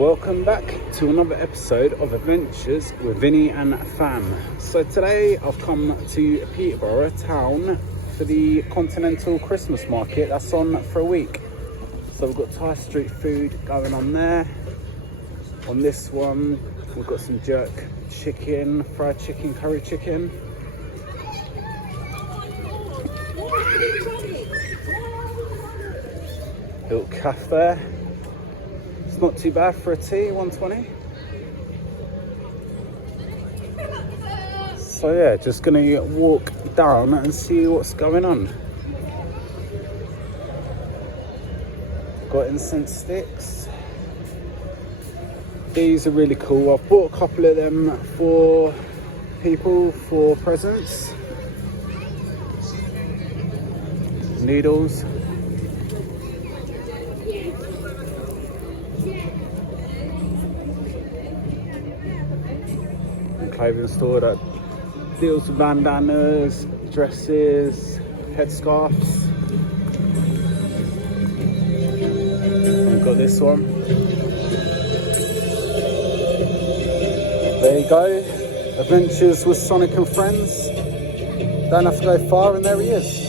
Welcome back to another episode of Adventures with Vinnie and Fam. So today I've come to Peterborough town for the Continental Christmas market that's on for a week. So we've got Thai street food going on there. On this one we've got some jerk chicken, fried chicken, curry chicken. Little calf there. It's not too bad for a tea, 120. So yeah, just gonna walk down and see what's going on. Got incense sticks. These are really cool. I've bought a couple of them for people for presents. Noodles. Clothing store that deals with bandanas, dresses, headscarves. We've got this one. There you go. Adventures with Sonic and Friends. Don't have to go far and there he is.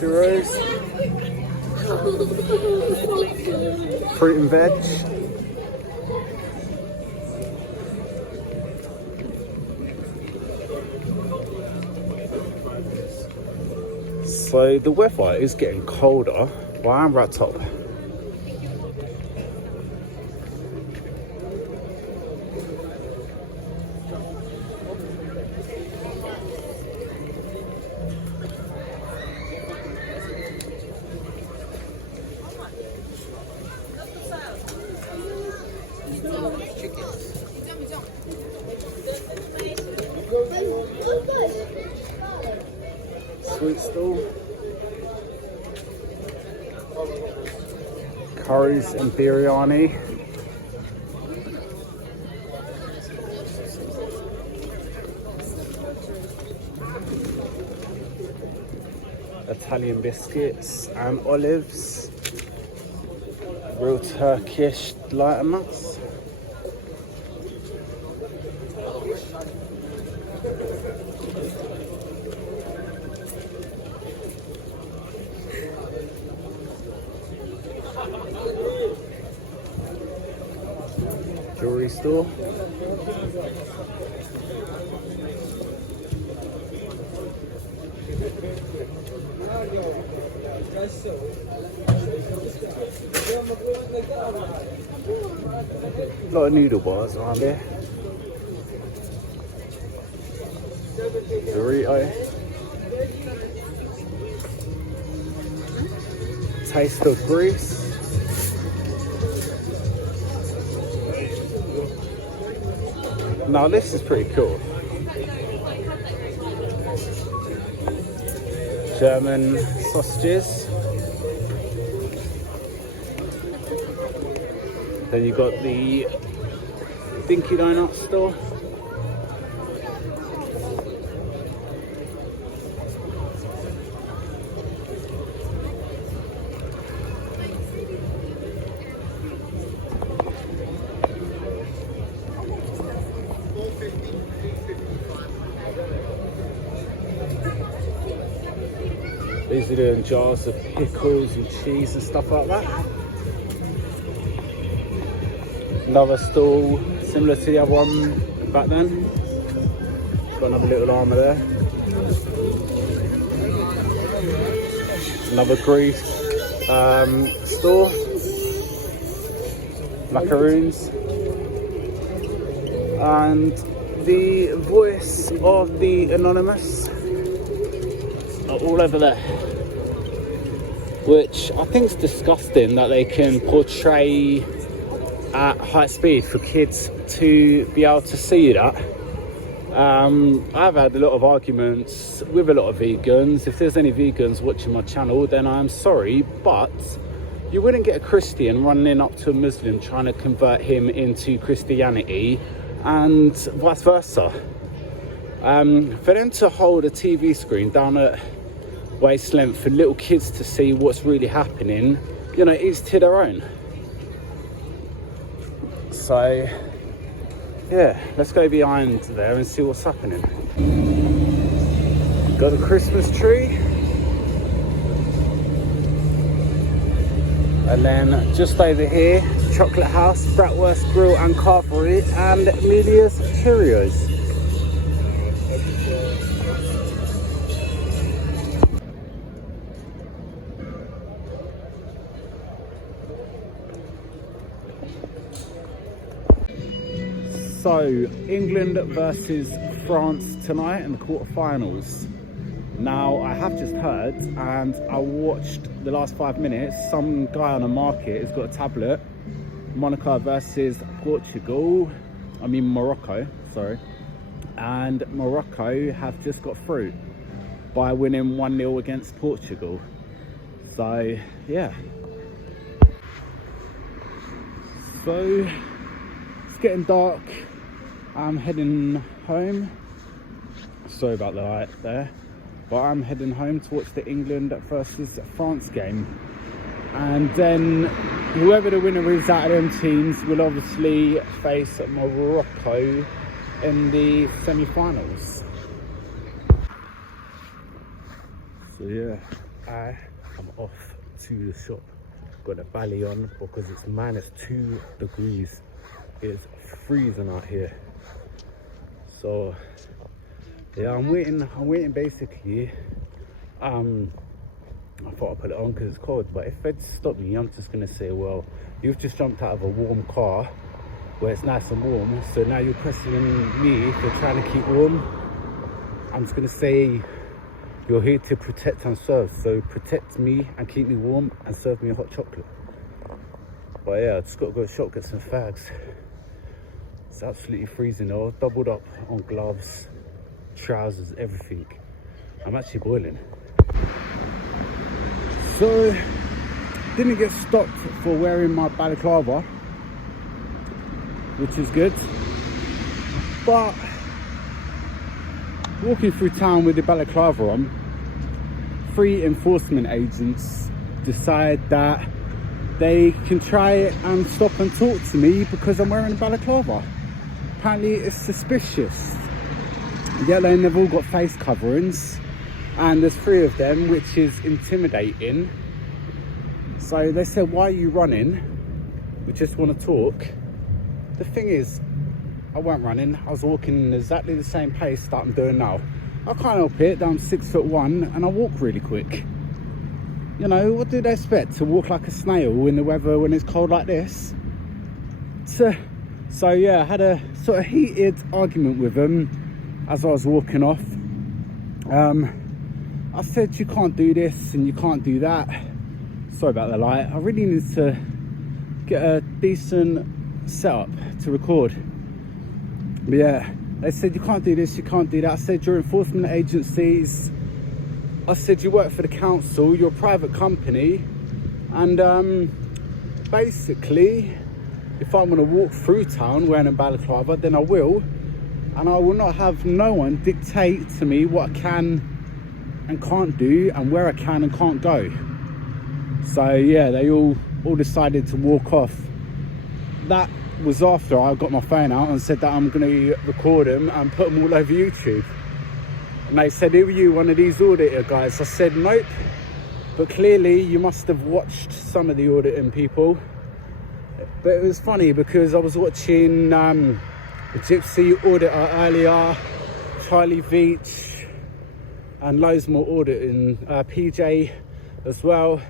Churros, fruit and veg. So the weather is getting colder, but I'm wrapped up. Sweet stall, curries and biryani, Italian biscuits and olives, real Turkish light and nuts. Jewelry store. A lot of noodle bars around here. Dorito. Taste of Greece. Now this is pretty cool. German sausages. Then you got the Dinky Donut store. These are doing jars of pickles and cheese and stuff like that. Another stall similar to the other one back then. Got another little armour there. Another Greek store. Macaroons. And the voice of the Anonymous all over there, which I think is disgusting that they can portray at high speed for kids to be able to see that. I've had a lot of arguments with a lot of vegans. If there's any vegans watching my channel, then I'm sorry, but you wouldn't get a Christian running up to a Muslim trying to convert him into Christianity and vice versa. For them to hold a TV screen down at waist length for little kids to see what's really happening, you know, it's to their own. So yeah, let's go behind there and see what's happening. Got a Christmas tree, and then just over here, Chocolate House, Bratwurst Grill and Carvery, and Amelia's Cheerios. So, England versus France tonight in the quarterfinals. Now, I have just heard, and I watched the last 5 minutes, some guy on the market has got a tablet. Monaco versus Morocco, sorry. And Morocco have just got through by winning 1-0 against Portugal. So, yeah. So, it's getting dark. I'm heading home. Sorry about the light there. But I'm heading home to watch the England versus France game. And then whoever the winner is out of them teams will obviously face Morocco in the semi-finals. So yeah, I am off to the shop. Got a belly on because it's -2 degrees. It's freezing out here. So yeah, I'm waiting basically. I thought I'd put it on because it's cold, but if they'd stop me, I'm just gonna say, well, you've just jumped out of a warm car where it's nice and warm, so now you're questioning me for trying to keep warm. I'm just gonna say you're here to protect and serve, so protect me and keep me warm and serve me a hot chocolate. But yeah, I just gotta go to the shop, get some fags. It's absolutely freezing though. Doubled up on gloves, trousers, everything. I'm actually boiling. So, didn't get stopped for wearing my balaclava, which is good. But walking through town with the balaclava on, 3 enforcement agents decide that they can try and stop and talk to me because I'm wearing a balaclava. Apparently it's suspicious. Yeah, they've all got face coverings, and there's 3 of them, which is intimidating. So they said, why are you running? We just want to talk. The thing is, I weren't running. I was walking exactly the same pace that I'm doing now. I can't help it that I'm 6'1" and I walk really quick. You know, what do they expect? To walk like a snail in the weather when it's cold like this? So yeah, I had a sort of heated argument with them as I was walking off. I said, you can't do this and you can't do that. Sorry about the light. I really need to get a decent setup to record. But yeah, they said, you can't do this, you can't do that. I said, you're enforcement agencies. I said, you work for the council, you're a private company. And basically, if I'm gonna walk through town wearing a balaclava, then I will. And I will not have no one dictate to me what I can and can't do and where I can and can't go. So yeah, they all decided to walk off. That was after I got my phone out and said that I'm going to record them and put them all over YouTube. And they said, who are you, one of these auditor guys? I said, nope. But clearly you must have watched some of the auditing people. But it was funny because I was watching the Gypsy auditor earlier, Charlie Veach, and loads more auditing, PJ as well.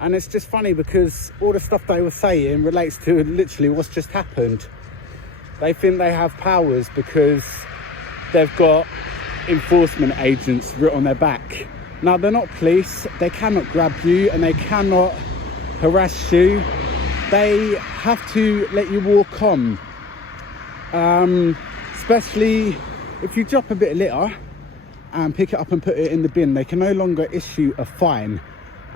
And it's just funny because all the stuff they were saying relates to literally what's just happened. They think they have powers because they've got enforcement agents written on their back. Now, they're not police. They cannot grab you and they cannot harass you. They have to let you walk on. Especially if you drop a bit of litter and pick it up and put it in the bin, they can no longer issue a fine.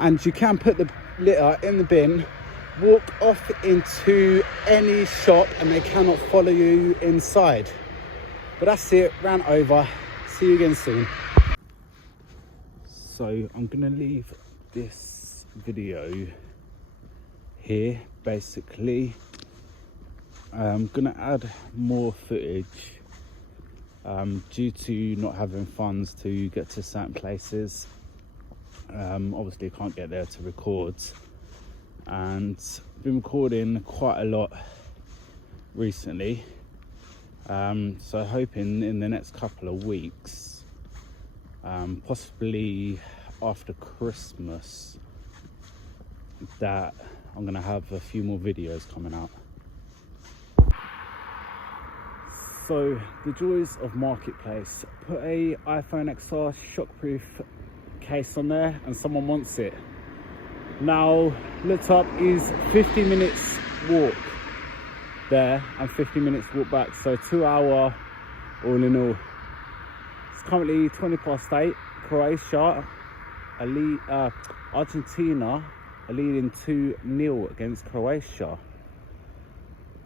And you can put the litter in the bin, walk off into any shop, and they cannot follow you inside. But that's it, ran over. See you again soon. So I'm gonna leave this video here. Basically, I'm gonna add more footage due to not having funds to get to certain places. Obviously I can't get there to record, and I've been recording quite a lot recently, so hoping in the next couple of weeks, possibly after Christmas, that I'm gonna have a few more videos coming out. So the joys of marketplace: put a iPhone XR shockproof case on there and someone wants it. Now looked up, is 50 minutes walk there and 50 minutes walk back, so 2 hour all in all. It's currently 20:08. Croatia Argentina are leading 2-0 against Croatia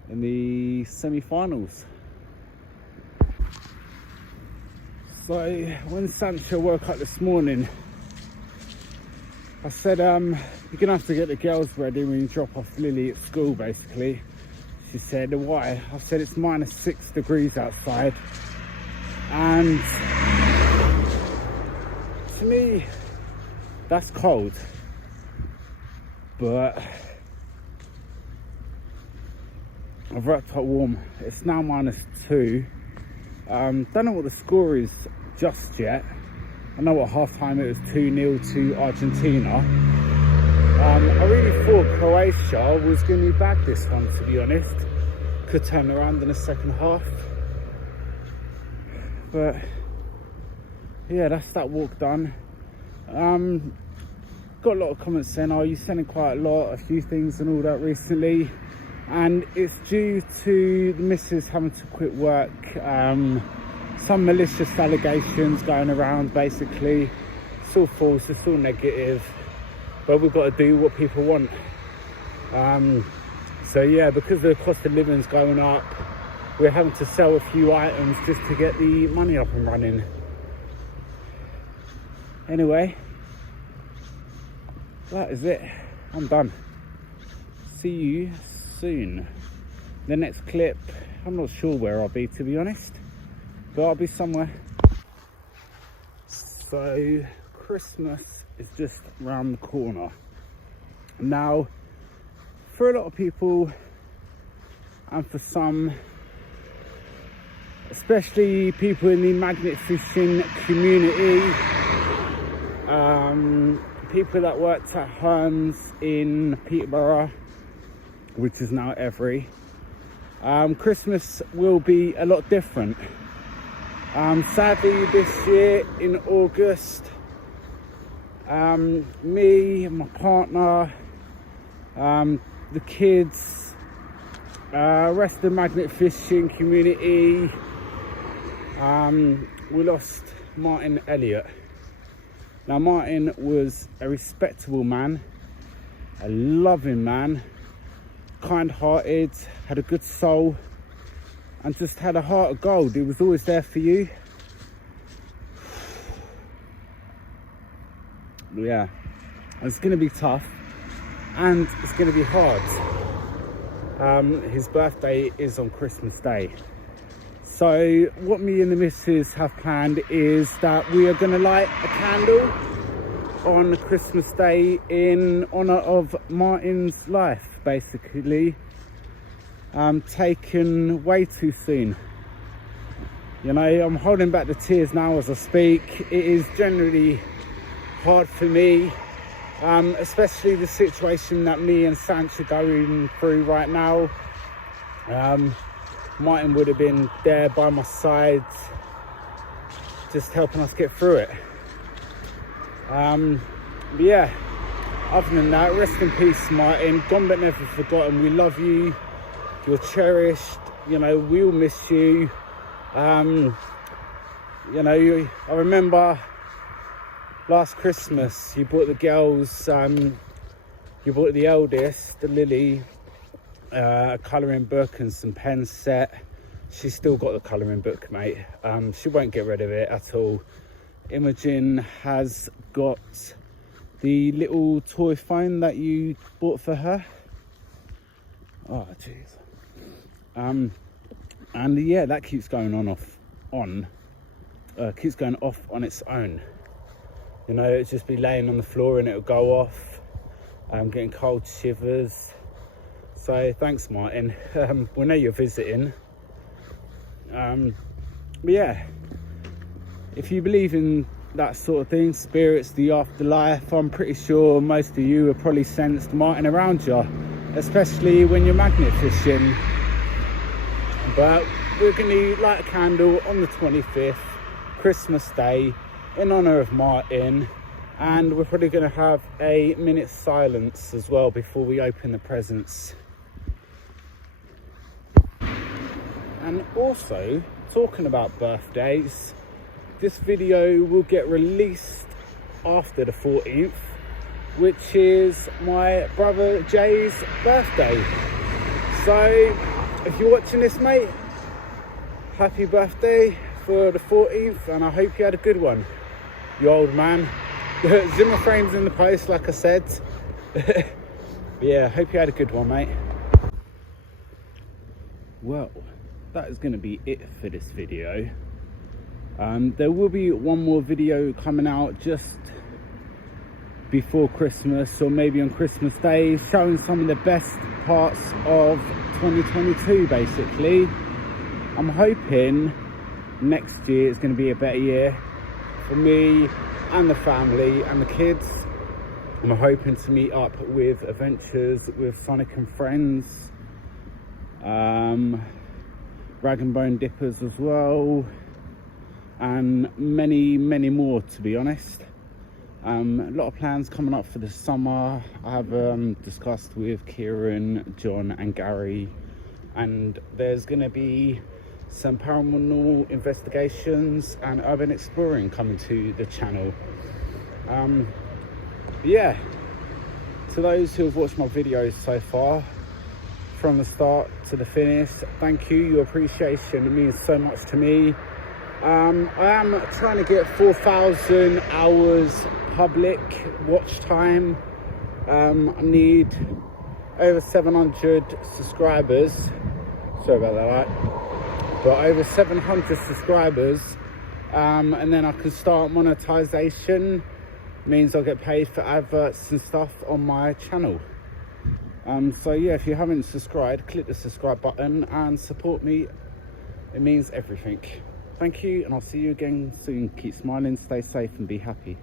in the semi-finals. So when Sancho woke up this morning, I said, you're gonna have to get the girls ready when you drop off Lily at school, basically. She said, why? I said, it's -6 degrees outside, and to me that's cold, but I've wrapped up warm. It's now -2. Don't know what the score is just yet. I know at half time it was 2-0 to Argentina. I really thought Croatia was going to bag this one, to be honest. Could turn around in the second half. But yeah, that's that walk done. Got a lot of comments saying, oh, you're sending quite a few things and all that recently. And it's due to the missus having to quit work. Some malicious allegations going around, basically. It's all false, it's all negative, but we've got to do what people want. So yeah, because the cost of living's going up, we're having to sell a few items just to get the money up and running. Anyway, that is it. I'm done. See you soon. The next clip, I'm not sure where I'll be, to be honest, but I'll be somewhere. So Christmas is just around the corner. Now, for a lot of people, and for some, especially people in the magnet fishing community, people that worked at homes in Peterborough, which is now Every, Christmas will be a lot different. Sadly, this year in August, me, my partner, the kids, rest of the magnet fishing community, we lost Martin Elliott. Now, Martin was a respectable man, a loving man, kind-hearted, had a good soul, and just had a heart of gold. He was always there for you. Yeah, it's going to be tough, and it's going to be hard. His birthday is on Christmas Day. So what me and the missus have planned is that we are going to light a candle on Christmas Day in honour of Martin's life, basically. Taken way too soon. You know, I'm holding back the tears now as I speak. It is generally hard for me, especially the situation that me and Sanch are going through right now. Martin would have been there by my side, just helping us get through it. But yeah, other than that, rest in peace, Martin. Gone but never forgotten. We love you. You're cherished. You know, we'll miss you. You know, I remember last Christmas you bought the girls, you bought the eldest, Lily, a colouring book and some pen set. she's still got the colouring book, mate. She won't get rid of it at all. Imogen has got the little toy phone that you bought for her. Oh jeez. And yeah, that keeps going keeps going off on its own. You know, it'll just be laying on the floor and it'll go off. I'm getting cold shivers. So thanks, Martin. We know you're visiting. But yeah, if you believe in that sort of thing, spirits, the afterlife, I'm pretty sure most of you have probably sensed Martin around you, especially when you're magnet fishing. But we're going to light a candle on the 25th, Christmas Day, in honour of Martin, and we're probably going to have a minute's silence as well before we open the presents. And also, talking about birthdays, this video will get released after the 14th, which is my brother Jay's birthday. So if you're watching this, mate, happy birthday for the 14th, and I hope you had a good one, you old man. Zimmer frames in the post, like I said. Yeah, hope you had a good one, mate. Well, that is going to be it for this video. There will be one more video coming out just before Christmas, or maybe on Christmas Day, showing some of the best parts of 2022 basically. I'm hoping next year is going to be a better year for me and the family and the kids. I'm hoping to meet up with adventures with Sonic and Friends, Rag and Bone Dippers as well, and many more, to be honest. A lot of plans coming up for the summer. I have discussed with Kieren, John and Gary, and there's going to be some paranormal investigations and urban exploring coming to the channel. Yeah, to those who have watched my videos so far from the start to the finish, thank you. Your appreciation means so much to me. I am trying to get 4,000 hours public watch time. I need over 700 subscribers. Sorry about that, right? But over 700 subscribers, and then I can start monetization. Means I'll get paid for adverts and stuff on my channel. So yeah, if you haven't subscribed, click the subscribe button and support me. It means everything. Thank you, and I'll see you again soon. Keep smiling, stay safe and be happy.